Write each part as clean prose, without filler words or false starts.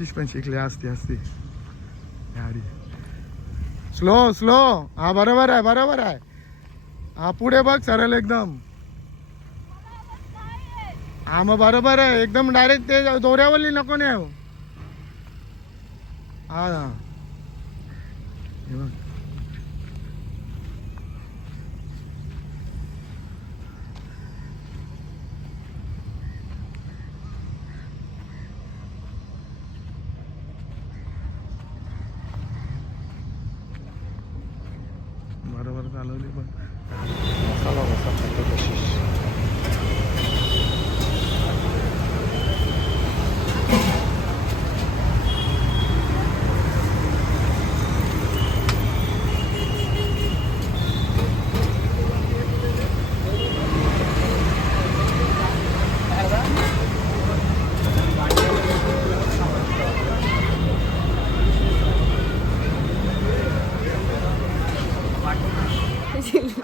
कशिश पण शिकले असते असते गाडी. Slow slow. हा बरोबर आहे बरोबर आहे. हा पुढे बघ सरळ एकदम. हा मग बरोबर आहे एकदम डायरेक्ट ते दोऱ्यावरली नको ने. हा हा हे बघ. बरोबर चालवली पण मसाला बसा खातो कशिश.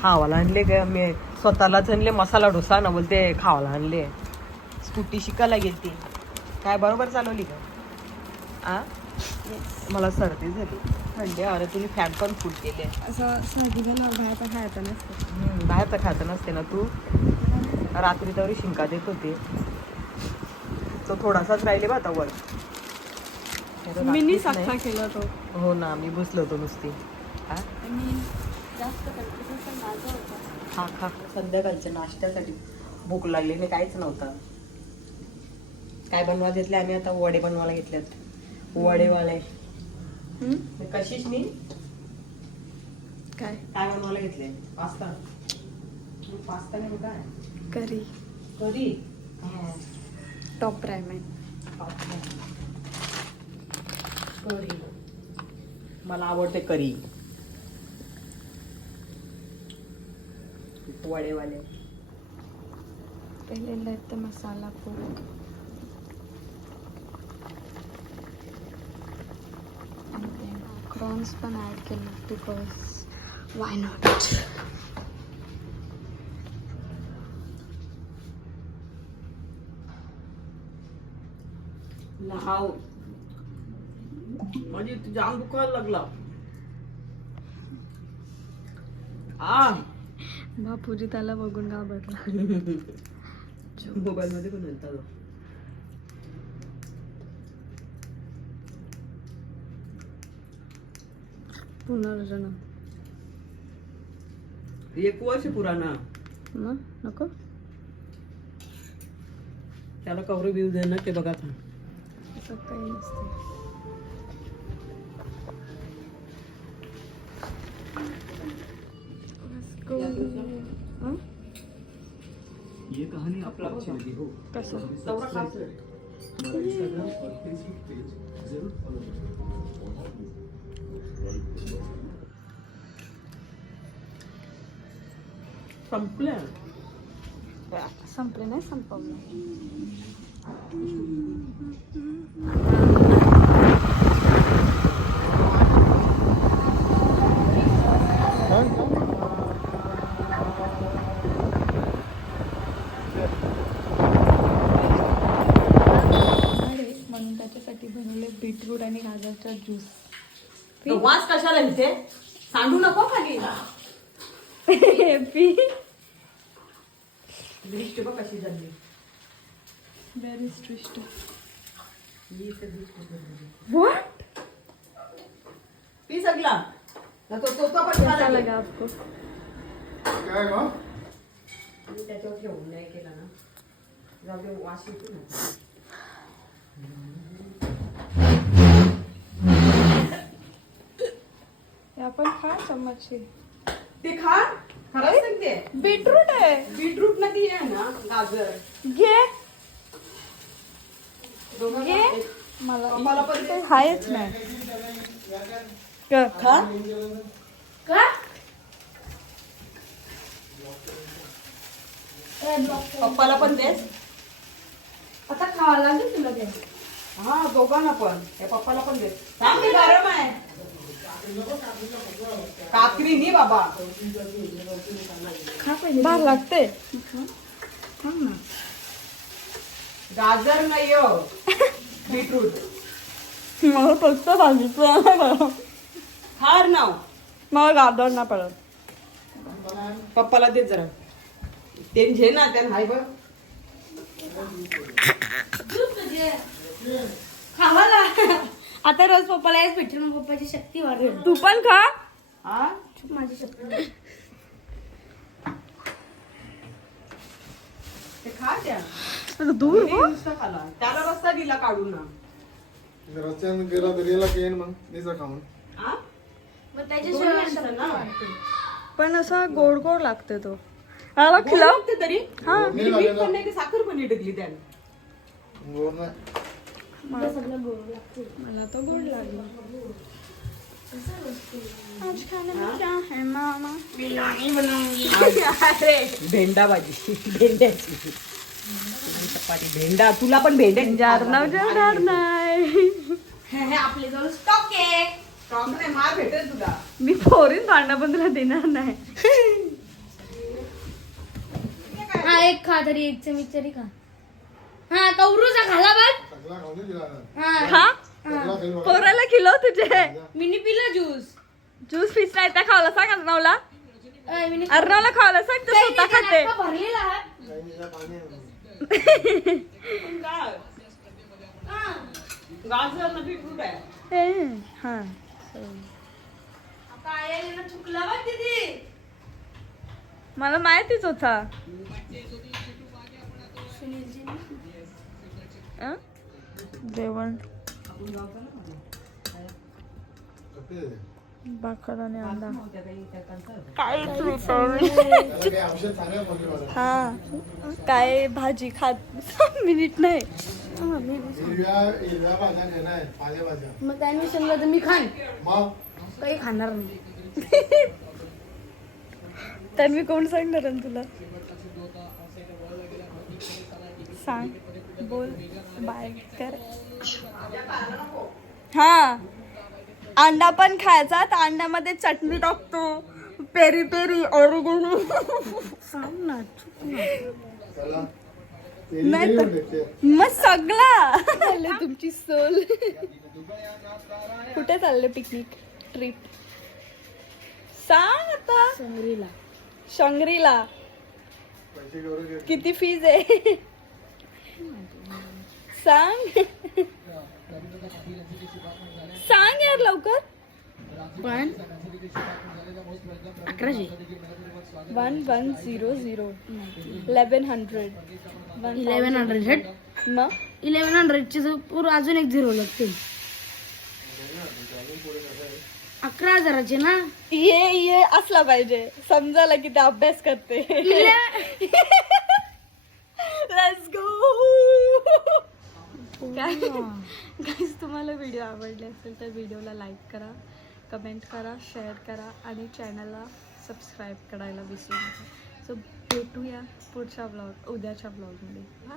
खावाला आणले ग मी स्वतःलाच आणले मसाला डोसा ना बोलते खावाला आणले. स्कूटी शिकायला गेली काय बरोबर चालवली का? आ मला सर्दी झाली थंडी अरे तुम्ही फॅन पण फूट केले. असं सर्दी बाहेरचं खायचं नसतं. बाहेरचं खायचं नसते ना तू. रात्री तरी शिंका देत होते तो थोडासाच राहिले बा आता वर. मी साखा केला तो. हो ना मी बसलो होतो नुसती. आणि जास्त पण माझा होता. हा खा संध्याकाळच्या नाश्त्यासाठी भूक लागलेली काहीच नव्हतं. काय बनवा घेतले आम्ही आता वडे बनवायला घेतलेत. वडेवाले कशीच मी काय काय बनवायला घेतले? पास्ता. पास्ता नाही काय करी करी टॉप रायमॅन. करी मला आवडते करी. वडेवाले पहिले तर मसाला पूर्ण क्रॉन्स पण ॲड केलं बिकॉज वाय नॉट. लाव म्हणजे जाम दुखायला लागला. बापूजी त्याला बघून घाबरला. मोबाईल मध्ये पण म्हणतात पुनर्जन्म. 1 वर्ष पुराणा मग नको त्याला कवर व्ह्यू देणार ते बघा था. असं काही नसतं. ये कहानी आपको अच्छी लगी हो कसं हमारा इंस्टाग्राम और फेसबुक पेज जरूर फॉलो करें. संपलं संपले नाही संपवलं. म्हणून त्याच्यासाठी बनवले बीटरूट आणि गाजरचा ज्यूस. वास कशाला इथे सांडू नको खाली. पी दृष्टी बघ कशी झाली. Very strict. व्हॉट पी सगला ना तो तो पण कैसा लगा आपको? काय मग त्याच्यावर ठेवून नाही केला ना जाऊ दे वास येतो ना. आपण खा चम्मच. ते खा खरंच सांगते. बीटरूट आहे. बीटरूट नदी आहे ना गाजर घे दोघं घे. खाते. मला मला पण ते खायच नाही. खा का पप्पाला पण देस. आता खावा लागेल तुला ते. हा दोघांना पण त्या पप्पाला पण देस. चांगली गरम आहे. काकरी नाही बाबा. खा पहिले. बार लागते. गाजर नाही हो बीटरूट. मला फक्त भाजीचं हार नाव मला गादर ना पडत. पप्पाला दे जरा ते घे ना त्यानं हाय बघ खावाला आता रोज पप्पाला याच भेटेल मग पप्पाची शक्ती वाढेल. तू पण खा हा माझी शक्ती ते खा त्या दूर मी नुसतं खाला त्याला रस्ता दिला काढून ना रस्त्यानं गेला तरी याला येईन मग निसा खाऊन. हा मग त्याची दोन माणसं ना. पण असा गोड गोड लागते तो. मला खिलाव लागते तरी हा मीठ पण नाही की साखर पण नाही टाकली त्याने गोड नाही. मला तो गोड लागला. आज खाने में क्या है मामा? अरे भेंडा भाजी भेंड्याची चपाती भेंडा तुला पण भेंड्या जाणार नाही. आपले जवळ स्टॉक आहे स्टॉक नाही मार भेटेल तुला मी फोरीन भांडा पण तुला देणार नाही. हा एक खा तरी एक चमच तरी खा. हा कौरूचा खाला बघ. सगळा खाऊन दिला ना. हा हा सगळा खाईल बघा. पोराला किलो तुझे मिनी पिला ज्यूस. ज्यूस पिस नाही त्या खावला सांग अर्णवला. मिनी अर्णवला खावला सांग तर स्वतः खाते. भरलेला आहे. काही नाही, पाणी आहे. गाजर ना बीटरूट आहे हा काय चुकला बघ दीदी. मला माहितीच होता. जेवण भाकर आणि अंडा काय त्याला काही औषध सांगा कोणी मला. हा काय भाजी खात मिनिट नाही. हिरव्या भाज्या घेणार पालेभाज्या. मग त्यांनी सांगलं तर मी खाईन. मग काही खाणार नाही. तर मी कोण सांगणार आहे तुला सांग बोल बाय कर. हा अंडा पण खायचा तर अंड्यामध्ये चटणी टाकतो पेरी पेरी ऑर्गोनो सांग ना चला नाही तर मग सगळा चालले तुमची सोल. कुठे चालले पिकनिक ट्रिप सांग आता. शंगरीला पैसे केवढे घेतले? किती फीज आहे सांग सांग यार लवकर. पण 1100 1100 1100 मग 1100 चे पूर्ण अजून एक झिरो लागतील. 11,000 ना. ये असला पाहिजे समजायला की ते अभ्यास करते. Let's go. गाईस तुम्हाला व्हिडिओ आवडले असेल तर व्हिडिओला लाईक करा कमेंट करा शेअर करा आणि चॅनलला सबस्क्राईब करायला विसरू नका. सो भेटूया पुढच्या ब्लॉग उद्याच्या ब्लॉगमध्ये. बाय.